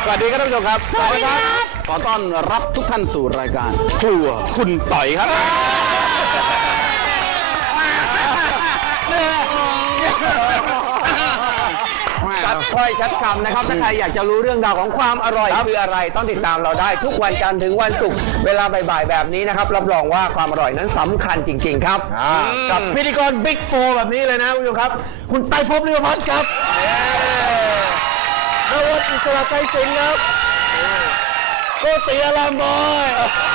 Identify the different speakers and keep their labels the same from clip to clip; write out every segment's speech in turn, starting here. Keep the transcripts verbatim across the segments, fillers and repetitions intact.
Speaker 1: วัสดีครับท่านผู้ชมครับ
Speaker 2: สวัสดีครับ
Speaker 1: ขอต้อนรับทุกท่านสู่รายการครัวคุณต่อยครับ
Speaker 3: ชัดถ้อยชัดคำนะครับถ้าใครอยากจะรู้เรื่องราวของความอร่อยคืออะไรต้องติดตามเราได้ทุกวันจันทร์ถึงวันศุกร์เวลาบ่ายๆแบบนี้นะครับรับรองว่าความอร่อยนั้นสำคัญจริงๆครับกับพิธีกรบิ๊กโฟร์แบบนี้เลยนะคุณผู้ชมครับคุณไตรภพนิรพัฒน์ครับนวัดอิสระใจสิงห์ครับโกติอารามบอย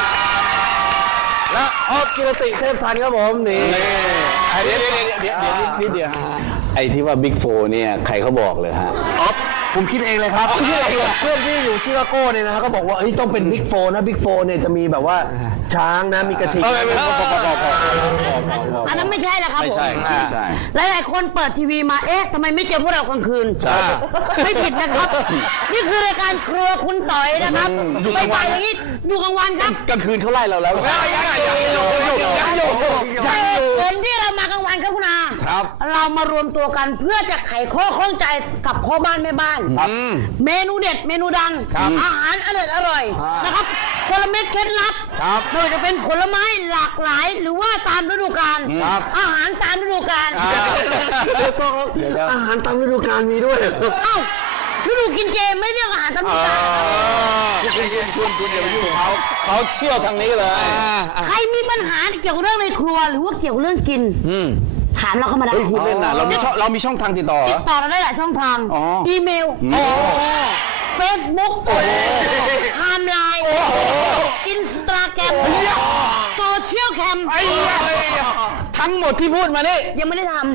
Speaker 3: และออฟกิรติเทพทันครับผมนี่
Speaker 1: เดี๋ยวเดี๋ยวเดี๋ยวเดี๋ยวนิดเดียวไอ้ที่ว่าบิ๊กโฟเนี่ยใครเขาบอกเลยฮะ
Speaker 3: ออฟผมคิดเองเลยครับเพื่อนที่อยู่ชิคาโก้เนี่ยนะก็บอกว่าเฮ้ยต้องเป็นบิ๊กโฟนะบิ๊กโฟเนี่ยจะมีแบบว่าช้างนะมีกระทิง
Speaker 2: อันนั้นไม่ใช่แล้วครับ
Speaker 1: ไม่
Speaker 2: ผม
Speaker 1: ใช่ไม่ใช่
Speaker 2: หลายๆคนเปิดทีวีมาเอ๊ะทำไมไม่เจอพวกเรากลางคืน
Speaker 1: ใช่
Speaker 2: ไม่ผิดนะครับ นี่คือรายการครัวคุณต่อยนะครับไม่ไปอย่างนี้อยู่กลางวันครับ
Speaker 1: กลางคืนเขาไล่เราแล้ว
Speaker 3: ยังอยู่ยังอยู่ยัง
Speaker 2: แต่
Speaker 3: อยู่
Speaker 2: ผลที่เรามากลางวันครับคุณอา
Speaker 1: ครับ
Speaker 2: เรามารวมตัวกันเพื่อจะไขข้อข้องใจกับพ่อบ้านแม่บ้าน เมนูเด็ดเมนูดังอาหารอร่อยอร่อยนะครับกลเม็ดเคล็ดลับไม่ว่าจะเป็นผลไม้หลากหลายหรือว่าตามฤดูกาลอาหารตามฤดูกาล
Speaker 3: อาหารตามฤดูกาลมีด้วย
Speaker 2: เอ้าฤดูกินเจไม่เรียกอาหารตามฤดูกาล
Speaker 1: คุณคุณอย่าไปยุ่งเขาเขาเชี่ยวทางนี้เลย
Speaker 2: ใครมีปัญหาเกี่ยวกับเรื่องในครัวหรือว่าเกี่ยวกับเรื่องกินถามเราเข้ามาได้
Speaker 1: เฮ้ยพูดเล่นนะเรามีช่องเรามีช่องทางติดต่อ
Speaker 2: ติดต่อเราได้หลายช่องทาง
Speaker 1: อ๋ออี
Speaker 2: อีเมลเฟซบุ๊กไทม์ไลน์อินสตาแกรมโซเชียลแคม
Speaker 1: ทั้งหมดที่พูดมานี่
Speaker 2: ยังไม่ได้ทำ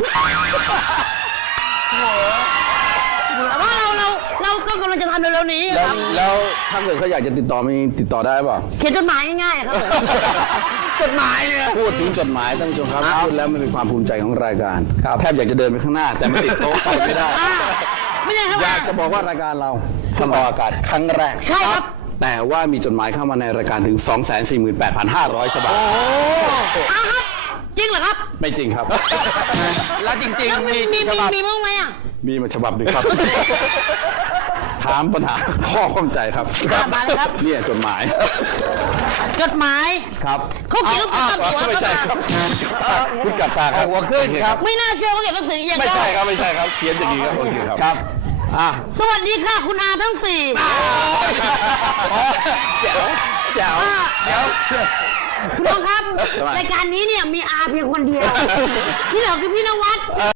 Speaker 2: แต่ว่าเราเราเราก็กำลังจะทำเร็วๆนี้
Speaker 1: แล้ว
Speaker 2: ครับ
Speaker 1: แล้วถ้าเกิดเขาอยากจะติดต่อมีติดต่อได้ป่ะ
Speaker 2: เขียนจดหมายง่ายๆครับ
Speaker 3: จดหมายเนี่ย
Speaker 1: พูดถึงจดหมายท่านผู้ชมครับพูดแล้วมันเป็นความภูมิใจของรายการแทบอยากจะเดินไปข้างหน้าแต่มันติดโต๊ะไปไม่ได้
Speaker 2: อ่าไม่ได้ครับ
Speaker 1: อยากจะบอกว่ารายการเราทำออกอากาศครั้งแรก
Speaker 2: ใช่ครับ
Speaker 1: แต่ว่ามีจดหมายเข้ามาในรายการถึง สองแสนสี่หมื่นแปดพันห้าร้อย ฉบับ
Speaker 2: อ้าวครับ จริงเหรอครับ
Speaker 1: ไม่จริงครับ
Speaker 3: แล้วจริง
Speaker 2: แล้ว
Speaker 3: ๆ
Speaker 2: มี
Speaker 3: มี
Speaker 2: มี
Speaker 3: ฉ
Speaker 2: มี
Speaker 3: บับ
Speaker 2: มีบ้างไหมอ่ะ
Speaker 1: มีมาฉบับหนึ่งครับ ถามปัญหาข้อข้องใจครับ
Speaker 2: อ่ะมาเลยครับ
Speaker 1: เนี่ยจดหมาย
Speaker 2: จดหมาย
Speaker 1: ครับ
Speaker 2: เขาเขียนว่า
Speaker 1: อ้าว
Speaker 2: หัว
Speaker 1: ไม่ใช่ครับคุณกลับตาครับ
Speaker 3: หัวขึ้นครับ
Speaker 2: ไม่น่าเชื่อว่าเขียนหนังสืออย่าง
Speaker 1: ไม่
Speaker 2: นั้น
Speaker 1: ใช่ครับไม่ใช่ครับเขียนอย่างนี้ครับโอเคครับ
Speaker 3: ครับอ่ะ
Speaker 2: สวัสดีค่ะคุณอาทั้งสี่
Speaker 1: แจ๋วแจ๋ว
Speaker 2: อ่า
Speaker 3: เดี๋ยว
Speaker 2: คุณน้องครับ
Speaker 1: ทำไม
Speaker 2: รายการนี้เนี่ยมีอาเพียงคนเดียว ที่เหลือคือพี่นวัด